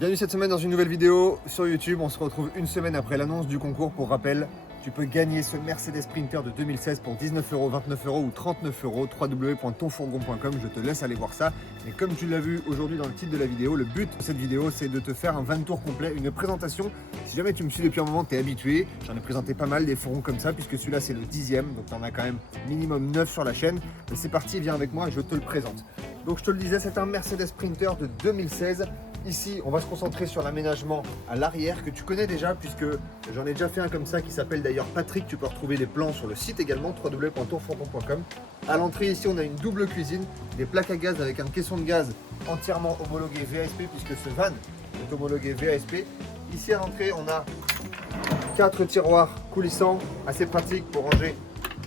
Bienvenue cette semaine dans une nouvelle vidéo sur YouTube. On se retrouve une semaine après l'annonce du concours. Pour rappel, tu peux gagner ce Mercedes Sprinter de 2016 pour 19 €, 29 € ou 39 €. www.tonfourgon.com. Je te laisse aller voir ça. Et comme tu l'as vu aujourd'hui dans le titre de la vidéo, le but de cette vidéo, c'est de te faire un 20 tours complet, une présentation. Si jamais tu me suis depuis un moment, tu es habitué. J'en ai présenté pas mal des fourgons comme ça, puisque celui-là, c'est le 10e. Donc, tu en as quand même minimum 9 sur la chaîne. Mais c'est parti, viens avec moi et je te le présente. Donc, je te le disais, c'est un Mercedes Sprinter de 2016. Ici, on va se concentrer sur l'aménagement à l'arrière que tu connais déjà, puisque j'en ai déjà fait un comme ça qui s'appelle d'ailleurs Patrick. Tu peux retrouver les plans sur le site également, www.tonfourgon.com. À l'entrée ici, on a une double cuisine, des plaques à gaz avec un caisson de gaz entièrement homologué VASP, puisque ce van est homologué VASP. Ici à l'entrée, on a 4 tiroirs coulissants, assez pratiques pour ranger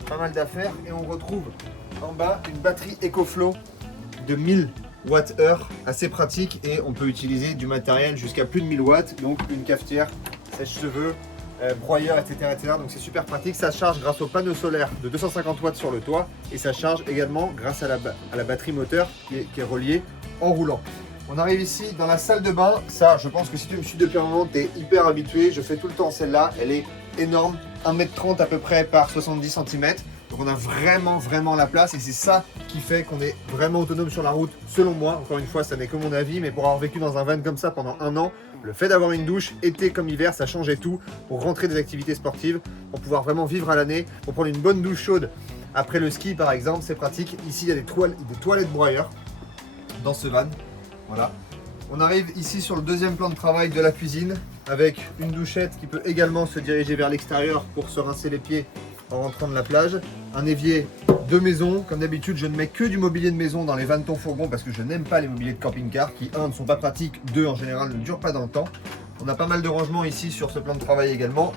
pas mal d'affaires. Et on retrouve en bas une batterie EcoFlow de 1000 Wh, assez pratique, et on peut utiliser du matériel jusqu'à plus de 1000 watts, donc une cafetière, sèche-cheveux, broyeur, etc., Donc c'est super pratique. Ça charge grâce au panneau solaire de 250 watts sur le toit, et ça charge également grâce à la batterie moteur qui est reliée en roulant. On arrive ici dans la salle de bain. Ça, je pense que si tu me suis depuis un moment, tu es hyper habitué. Je fais tout le temps celle-là. Elle est énorme, 1,30 m à peu près par 70 cm. Donc on a vraiment la place, et c'est ça qui fait qu'on est vraiment autonome sur la route, selon moi. Encore une fois, ça n'est que mon avis, mais pour avoir vécu dans un van comme ça pendant un an, le fait d'avoir une douche, été comme hiver, ça changeait tout pour rentrer des activités sportives, pour pouvoir vraiment vivre à l'année, pour prendre une bonne douche chaude après le ski par exemple, c'est pratique. Ici, il y a des toilettes broyeurs dans ce van. Voilà. On arrive ici sur le deuxième plan de travail de la cuisine, avec une douchette qui peut également se diriger vers l'extérieur pour se rincer les pieds en rentrant de la plage. Un évier de maison. Comme d'habitude, je ne mets que du mobilier de maison dans les vannes Ton Fourgon parce que je n'aime pas les mobiliers de camping-car qui, 1, ne sont pas pratiques, 2, en général, ne durent pas dans le temps. On a pas mal de rangements ici sur ce plan de travail également.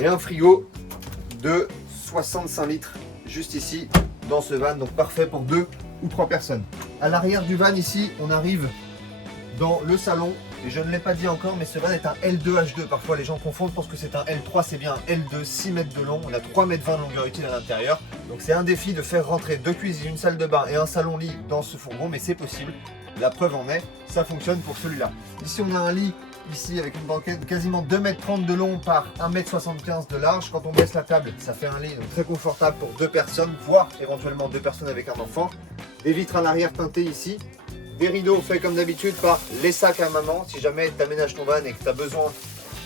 Et un frigo de 65 litres juste ici dans ce van, donc parfait pour 2 ou 3 personnes. À l'arrière du van ici, on arrive dans le salon. Et je ne l'ai pas dit encore, mais ce van est un L2H2. Parfois les gens confondent, pensent que c'est un L3, c'est bien un L2, 6 mètres de long. On a 3,20 m de longueur utile à l'intérieur. Donc c'est un défi de faire rentrer 2 cuisines, une salle de bain et un salon-lit dans ce fourgon, mais c'est possible. La preuve en est, ça fonctionne pour celui-là. Ici on a un lit, ici avec une banquette quasiment 2,30 m de long par 1,75 m de large. Quand on baisse la table, ça fait un lit donc très confortable pour 2 personnes, voire éventuellement 2 personnes avec un enfant. Des vitres à l'arrière teintées ici. Des rideaux faits comme d'habitude par les sacs à maman. Si jamais tu aménages ton van et que tu as besoin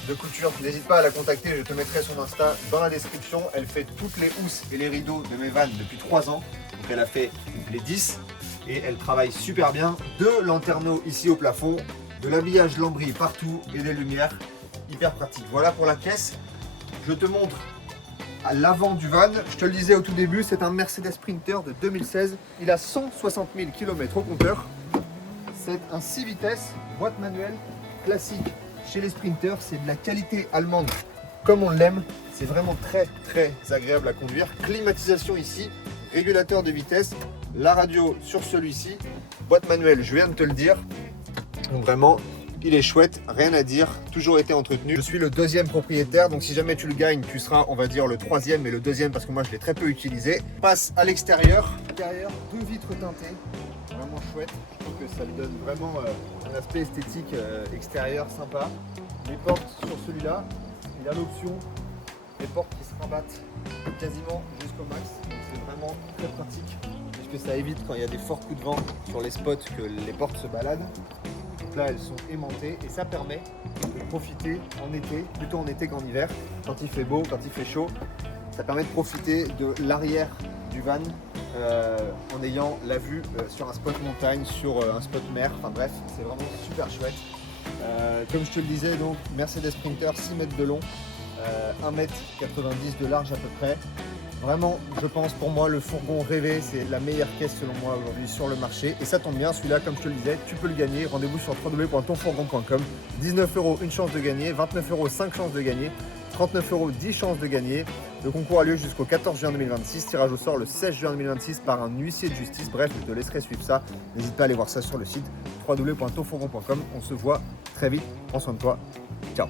de couture, n'hésite pas à la contacter, je te mettrai son Insta dans la description. Elle fait toutes les housses et les rideaux de mes vannes depuis 3 ans. Donc elle a fait les 10 et elle travaille super bien. De lanterneaux ici au plafond, de l'habillage lambris partout et des lumières. Hyper pratique. Voilà pour la caisse. Je te montre à l'avant du van. Je te le disais au tout début, c'est un Mercedes Sprinter de 2016. Il a 160 000 km au compteur. C'est un 6 vitesses, boîte manuelle, classique chez les Sprinters. C'est de la qualité allemande comme on l'aime. C'est vraiment très agréable à conduire. Climatisation ici, régulateur de vitesse, la radio sur celui-ci, boîte manuelle, je viens de te le dire. Donc vraiment, il est chouette, rien à dire, toujours été entretenu. Je suis le 2e propriétaire, donc si jamais tu le gagnes, tu seras, on va dire, le 3e, mais le 2e parce que moi je l'ai très peu utilisé. Passe à l'extérieur. Derrière, 2 vitres teintées. Vraiment chouette, je trouve que ça lui donne vraiment un aspect esthétique extérieur sympa. Les portes sur celui-là, il a l'option des portes qui se rabattent quasiment jusqu'au max, donc c'est vraiment très pratique puisque ça évite quand il y a des forts coups de vent sur les spots que les portes se baladent. Donc là elles sont aimantées et ça permet de profiter en été, plutôt en été qu'en hiver, quand il fait beau, quand il fait chaud. Ça permet de profiter de l'arrière du van en ayant la vue sur un spot montagne, sur un spot mer, enfin bref, c'est vraiment super chouette. Comme je te le disais, donc Mercedes Sprinter, 6 mètres de long, 1,90 m de large à peu près. Vraiment, je pense pour moi, le fourgon rêvé, c'est la meilleure caisse selon moi aujourd'hui sur le marché. Et ça tombe bien, celui-là, comme je te le disais, tu peux le gagner. Rendez-vous sur www.tonfourgon.com. 19 €, une chance de gagner. 29 €, 5 chances de gagner. 39 €, 10 chances de gagner. Le concours a lieu jusqu'au 14 juin 2026. Tirage au sort le 16 juin 2026 par un huissier de justice. Bref, je te laisserai suivre ça. N'hésite pas à aller voir ça sur le site www.tonfourgon.com. On se voit très vite. Prends soin de toi. Ciao.